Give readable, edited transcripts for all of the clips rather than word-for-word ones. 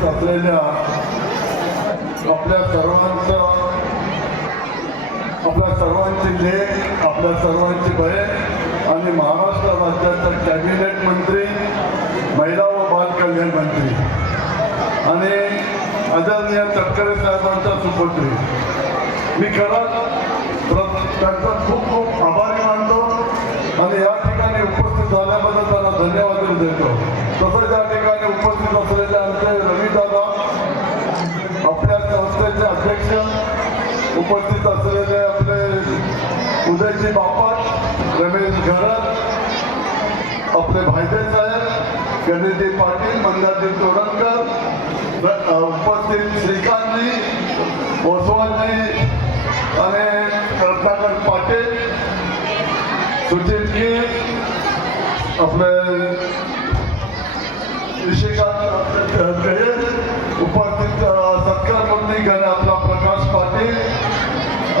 उपस्थित असलेल्या आपल्या सर्वांची लेख, आपल्या सर्वांची बहीण आणि महाराष्ट्र राज्याचा कॅबिनेट मंत्री, महिला व बाल कल्याण मंत्री आणि आदरणीय तटकरे साहेबांचा सुपुत्री, मी खरंच त्यांचा खूप खूप आभारी मानतो आणि या ठिकाणी उपस्थित झाल्याबद्दल त्यांना धन्यवाद देतो. तसंच या ठिकाणी उपस्थित असलेले आमचे रविदादा, आपल्या संस्थेचे अध्यक्ष, उपस्थित असलेले आपले उदयजी बापट, रमेश घरत, आपले भाईदे साहेब, गणेशजी पाटील, मंदारजी तोडणकर, उपस्थित श्रीकांतजी, ओसवालजी आणि रत्नाकर पाटील, सुचित गिर, आपले उपस्थित सत्कार मंत्रीगण आपला प्रकाश पाटील,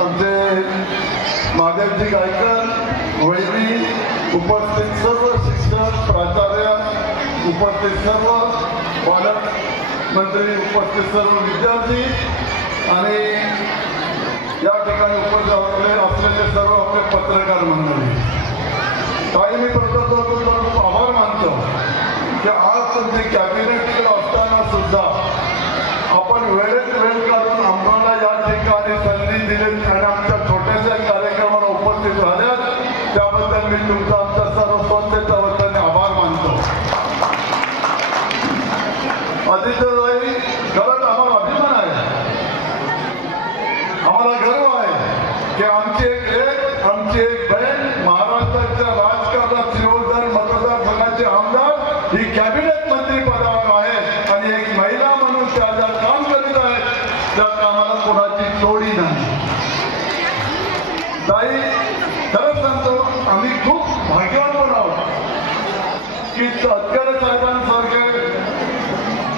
आमचे महादेवजी गायकर, वैरी, उपस्थित सर्व शिक्षक, प्राचार्य, उपस्थित सर्व पालक मंत्री, उपस्थित सर्व विद्यार्थी आणि या ठिकाणी उपस्थित असलेले सर्व आपले पत्रकार मंडळी, काही मी प्रथम खूप आभार मानतो की आज तुमची कॅबिनेट असताना सुद्धा आपण वेळेत वेळ काढून आम्हाला या ठिकाणी संधी दिली आणि आमच्या छोट्याशा कार्यक्रमाला उपस्थित झाल्यात, त्याबद्दल मी तुमचा आमच्या सर्व संस्थेच्या वतीने आभार मानतो. आदित्यताई, खरंच आम्हाला अभिमान आहे, आम्हाला गर्व आहे की आमची एक लेक, आमची एक बहीण महाराष्ट्राच्या राजकारणात शिरोडकर मतदारसंघाचे आमदार ही कॅबिनेट मंत्री पदावर आहे आणि एक महिला म्हणून त्या ज्या काम करीत आहेत त्या कामाला कोणाची तोडी नाही. ताई, खरंच सांगतो, आम्ही खूप भाग्यवान पण आहोत की तटकरे साहेबांसारखे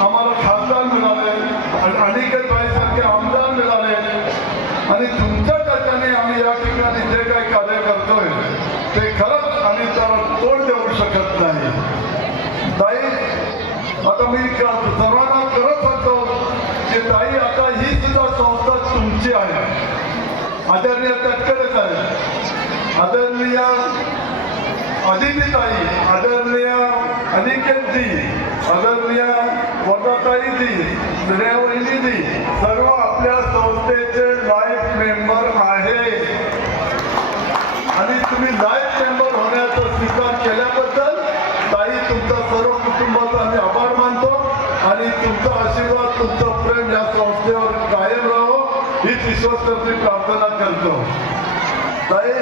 आम्हाला खासदार मिळाले आणि अनिकेत भाईसारखे आमदार मिळाले आणि तुमच्या त्याच्याने आम्ही या ठिकाणी जे काही कार्य करतोय ते खरंच आम्ही त्याला तोड देऊ शकत नाही. ताई, आता मी सर्वांना करत होतो की ताई, आता ही सुद्धा संस्था तुमची आहे. आदरणीय तटकरे साहेब, आदरणीय अदितीताई, आदरणीय अनिकेतजी, आदरणीय वरदाताईजी, श्रेयावहिनीजी, सर्व आपल्या संस्थेचे लाईफ मेंबर आहे आणि तुम्ही लाईफ मेंबर होण्याचा स्वीकार केल्याबद्दल ताई तुमचा सर्व कुटुंबाचा आम्ही आभार मानतो आणि तुमचा आशीर्वाद, तुमचं प्रेम या संस्थेवर कायम राहो हीच ईश्वरचरणी प्रार्थना करतो. ताई,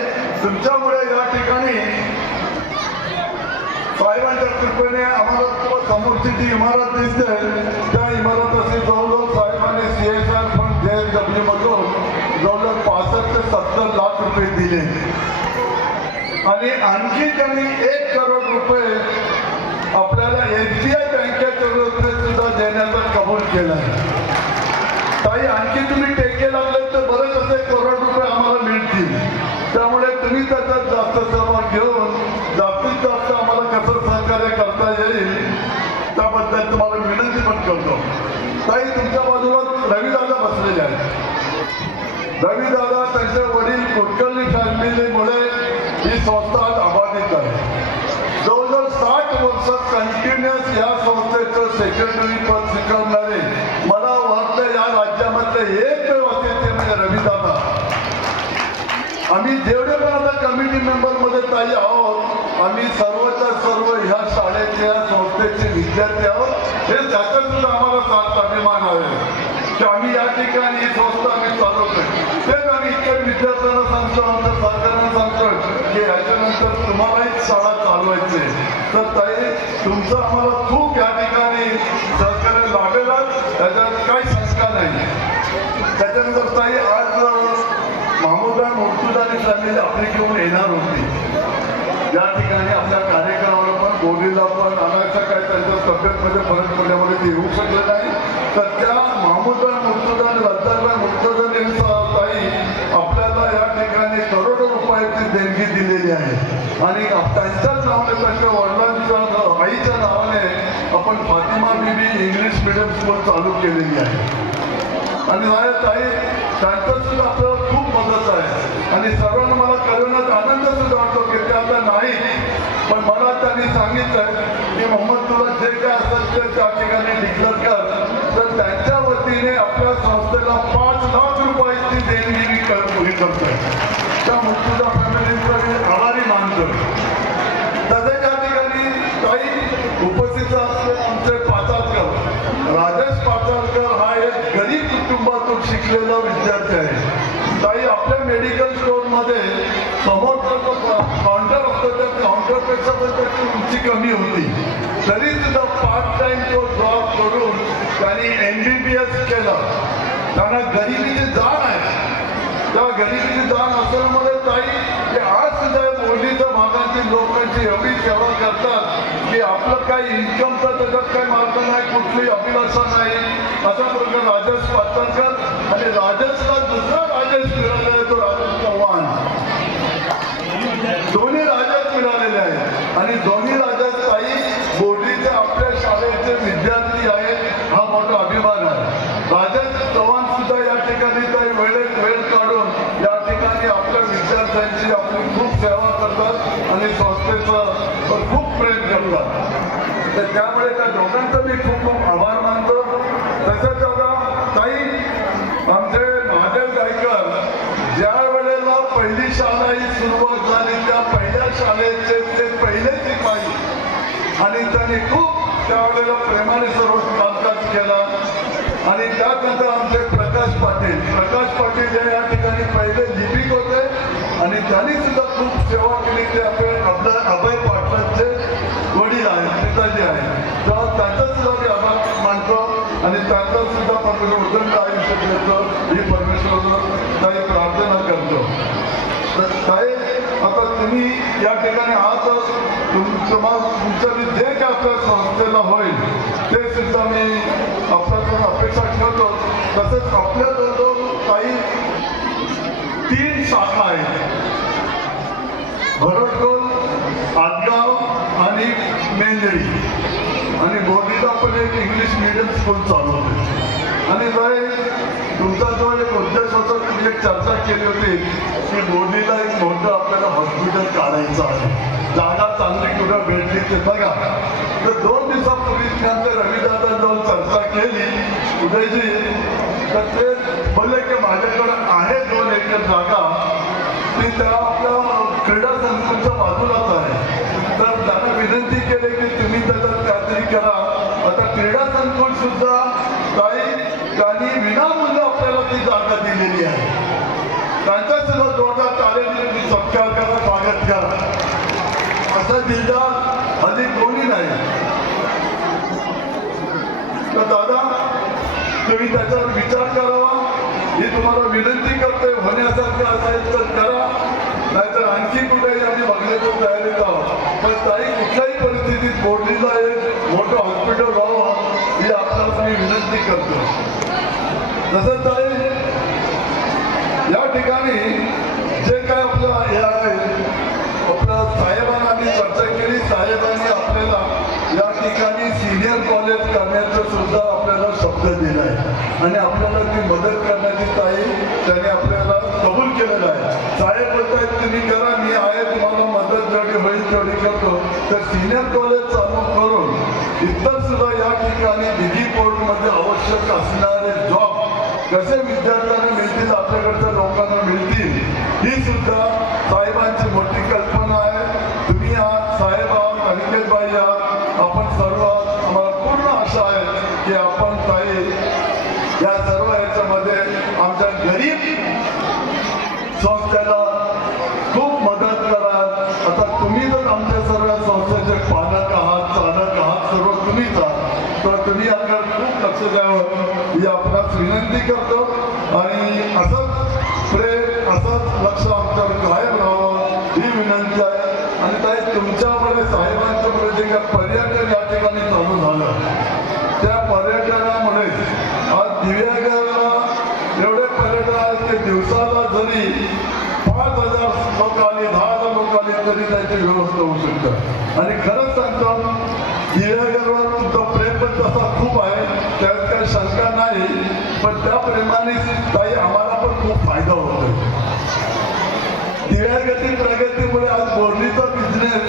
तुमच्यामुळे या ठिकाणी साहेबांच्या कृपेने आम्हाला समोरची जी इमारत दिसते त्या इमारतीची जवळजवळ साहेबांनी CSR फंड JSW मधून जवळजवळ 65 ते 70 लाख रुपये दिले आणि आणखी त्यांनी 1 करोड रुपये आपल्याला SBI बँकेच्या रुपये सुद्धा देण्याचा कबूल केला. ताई, आणखी तुम्ही टेके लागले तर बरेच असे करोड रुपये आम्हाला मिळतील, त्यामुळे तुम्ही त्याच्यात जास्त सहभाग घेऊन जास्तीत जास्त आम्हाला कसं सहकार्य करता येईल त्याबद्दल तुम्हाला विनंती पण करतो. ताई, तुमच्या बाजूला रविदादा बसलेले आहेत. रविदादा, त्यांचे वडील कुलकर्णी फॅमिलीमुळे ही संस्था आज अबाधित आहे. जवळजवळ 60 वर्ष कंटिन्युअस या संस्थेचं सेक्रेटरी पद स्वीकारणारे मला वाटतं या राज्यामधले एकमेव असेल ते म्हणजे रविदादा. आम्ही जेवढे पण आता कमिटी मेंबर मध्ये ताई आहोत, आम्ही सर्वच्या सर्व ह्या शाळेचे, या संस्थेचे विद्यार्थी आहोत. हे त्याचा सुद्धा आम्हाला साथ अभिमान आहे की आम्ही या ठिकाणी ही संस्था आम्ही चालवतोय. तेच आम्ही इतर विद्यार्थ्यांना सांगतो, आमच्या सरकारला सांगतो की ह्याच्यानंतर तुम्हालाही शाळा चालवायची. तर ताई, तुमचं आम्हाला खूप या ठिकाणी सहकार्य लाभेलच, त्याच्यात काही शंका नाही. त्याच्यानंतर ताई, आज महमूदराव मुर्तुजानी फॅमिली आपली घेऊन येणार होती या ठिकाणी आपल्या कार्यक्रमाला पण, बोलीला पण, आणायचं काय त्यांच्या तब्येतमध्ये फरक पडल्यामुळे ते येऊ शकले नाही. तर त्या महमूदराव मुर्तुजानी, रद्दारभाई मुर्तुजानी ताई आपल्याला या ठिकाणी करोडो रुपयाची देणगी देणगी दिलेली आहे आणि त्यांच्याच नावाने त्यांच्या वडिलांच्या आईच्या नावाने आपण Fatima Bibi English medium school चालू केलेली आहे. आणि ताई त्यांचं सुद्धा आपल्याला खूप मदत आहे आणि सर्वांना मला कळवण्यात आनंद सुद्धा वाटतो की ते आता नाही, पण मला त्यांनी सांगितलं की मोहम्मद तुला जे काय असेल ते त्या ठिकाणी डिक्लेअर कर. तर त्यांच्या वतीने आपल्या संस्थेला 5 लाख रुपयाची देणगी मी पुरी करतोय. त्या मुक्तुदा फॅमिलीचा मी आभारी मानतो. तसेच या ठिकाणी ताई उपस्थित असलेले आमचे पाचारकर, राजेश पाचारकर हा एक गरीब कुटुंबातून शिकलेला विद्यार्थी आहे. ताई आपल्या मेडिकल स्टोअरमध्ये समोरचा जो काउंटर असतो त्या काउंटरपेक्षा पण त्याची उंची कमी होती, तरी सुद्धा पार्ट टाइम तो जॉब करून त्यांनी MBBS केलं. त्यांना गरिबीची जाण आहे. त्या गरिबीची जाण असल्यामुळे ताई ते आज सुद्धा मोदीच्या भागातील लोकांची एवढी सेवा करतात की आपलं काही इन्कमचा त्याच्यात काही मार्ग नाही, कुठली अभिलाषा नाही. अशा प्रकारे राजेश पाटणकर आणि राजेशला दुसरा राजेश मिळालेला आहे, तो राजेश चव्हाण. दोन्ही राजेश मिळालेले आहेत आणि दोन्ही राजेश ताई बोर्डीचे आपल्या शाळेचे विद्यार्थी आहेत. हा मोठा अभिमान आहे. राजेश चव्हाण सुद्धा या ठिकाणी काही वेळेत वेळ काढून या ठिकाणी आपल्या विद्यार्थ्यांची आपली खूप सेवा करतात आणि संस्थेचं खूप प्रेम करतात. तर त्यामुळे त्या दोघांचं मी खूप खूप आभार मानतो. तसंच आता ताई आमचे महादेव गायकर ज्या वेळेला पहिली शाळा ही सुरुवात झाली त्या पहिल्या शाळेचे ते पहिले शिपाई आणि त्यांनी खूप त्यावेळेला प्रेमाने सर्व कामकाज केला. आणि त्यानंतर आमचे प्रकाश पाटील हे या ठिकाणी पहिले लिपिक होते आणि त्यांनी सुद्धा खूप सेवा केली. ते आपल्या अभय पाटलांचे वडील आहेत, पिताजी आहेत. तेव्हा त्यांचा सुद्धा मी आभार मानतो आणि त्यांचा सुद्धा परमेश्वर उदंड आयुष्य देतो ही परमेश्वर काही प्रार्थना करतो. तर काय आता तुम्ही या ठिकाणी आज तुमचं जे काय आपल्या संस्थेला होईल ते सुद्धा मी आपल्याकडून अपेक्षा ठेवतो. तसेच आपल्याजवळ काही 3 शाखा आहेत, भरटकोल, आदगाव आणि मेंदरी. आणि बोर्डीला पण एक इंग्लिश मिडियम स्कूल चालवते. आणि काय तुमचा जो एक उद्देश होता, तुम्ही एक चर्चा केली होती की बोर्डीला एक मोठं आपल्याला हॉस्पिटल काढायचं आहे. जागा चांगली कुठं भेटली ते बघा. तर 2 दिवसापूर्वी त्यांच्या रविदादा जाऊन चर्चा केली उदयजी, तर ते बोलले की माझ्याकडे आहे 2 एकर जागा, ती त्या आपल्या क्रीडा संकुलच्या बाजूलाच आहे. तर त्यांना विनंती केली की तुम्ही त्याच्यात काहीतरी करा. आता क्रीडा संकुल सुद्धा त्यांनी विनामूल्य आपल्याला ती जागा दिलेली आहे. त्यांचा सुद्धा जोरदार तालीम सत्कार करा, स्वागत करा. असा जिल्हा अधिक कोणी नाही. तर दादा तुम्ही त्याच्यावर विचार करावा ही तुम्हाला विनंती करते. होण्यासारखं असेल तर करा, नाहीतर आणखी कुठेही आम्ही बघण्याची तयारीत आहोत. पण ताई कुठल्याही परिस्थितीत बोर्डीला एक मोठं हॉस्पिटल व्हावं ही आपल्याला मी विनंती करतो. तसंच ताई या ठिकाणी जे काय आपलं हे आहे, आपल्या साहेबांना आम्ही चर्चा केली. साहेबांनी आपल्याला या ठिकाणी सिनियर कॉलेज करण्याचं सुद्धा आपल्याला शब्द दिला आहे आणि आपल्याला ती मदत करण्याची ताई त्यांनी आपल्याला कबूल केलेलं आहे. साहेब बोलतायत तुम्ही करा, मी आहे, तुम्हाला मदत जेवढी होईल तेवढी करतो. तर सिनियर कॉलेज चालू करून इतर सुद्धा या ठिकाणी दिघी कोर्टमध्ये आवश्यक असणारे जॉब कसे विद्यार्थ्यांना मिळतील, आपल्याकडच्या लोकांना मिळतील, ही सुद्धा साहेबांची मोठी कल्पना आहे. तुम्ही आहात, साहेब आहात, अनिकेतबाई आहात, आपण सर्व आम्हाला पूर्ण आशा आहे की आपण ताई या सर्व ह्याच्यामध्ये आमच्या गरीब संस्थेला खूप मदत करा. आता तुम्ही जर आमच्या सर्व संस्थेचे पालक आहात, चालक आहात, सर्व तुम्हीच आहात, तर तुम्ही याकडे खूप लक्ष द्यावं ही आपणास विनंती करतो. आणि असंच प्रेम, असंच लक्ष आमच्यावर कायम राहावं ही विनंती आहे. आणि ताई तुमच्यामुळे साहेबांच्यामुळे जे काही पर्यटन या ठिकाणी चालू झालं, त्या पर्यटनामुळे आज दिव्यागरला एवढे पर्यटन आहेत की दिवसाला जरी 5,000 लोक आली, 10,000 राहण्याची व्यवस्था होऊ शकतं. आणि खरंच सांगतो, दिव्यांगांवर तुमचं प्रेम पण तसा खूप आहे, त्यात काही शंका नाही. पण त्या प्रेमाने ताई आम्हाला पण खूप फायदा होतोय. दिव्यांगाची प्रगतीमुळे आज बोर्डीचा बिझनेस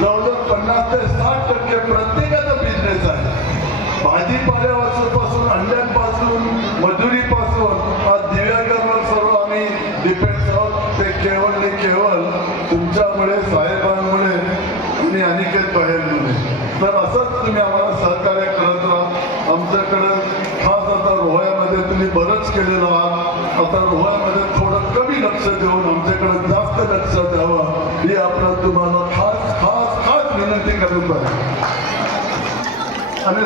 जवळजवळ 50 ते 60% प्रत्येकाचा बिझनेस आहे. भाजीपाल्यापासून, अंड्यांपासून, मजुरीपासून आज दिव्यांगांवर सर्व आम्ही डिपेंड आहोत. ते केवळ तुमच्यामुळे, साहेबांमुळे आणि अनिकेत बहेरमुळे. तर असंच तुम्ही आम्हाला सहकार्य करत राहा. आमच्याकडं खास आता रोह्यामध्ये तुम्ही बरंच केलेलं आहात. आता रोह्यामध्ये थोडं कमी लक्ष देऊन आमच्याकडे जास्त लक्ष द्यावं ही आपलं तुम्हाला खास खास खास विनंती करत आहे. आणि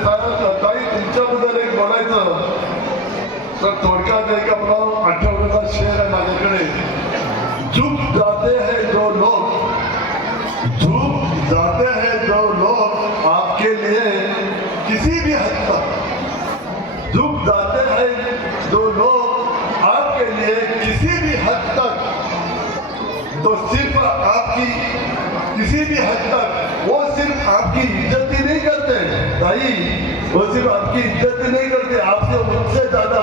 ताई तुमच्याबद्दल एक बोलायचं तर थोडक्यात एक आपला आठवलेला शेर आहे माझ्याकडे. झुक जाते हैं जो लोग, झुक जाते हैं जो लोग आपके लिए किसी भी हद तक, झुक जाते हैं जो लोग आपके लिए किसी भी हद तक, तो सिर्फ आपकी किसी भी हद तक वो सिर्फ आपकी इज्जत ही नहीं करते भाई, वो सिर्फ आपकी इज्जत ही नहीं करते, आपसे उनसे ज्यादा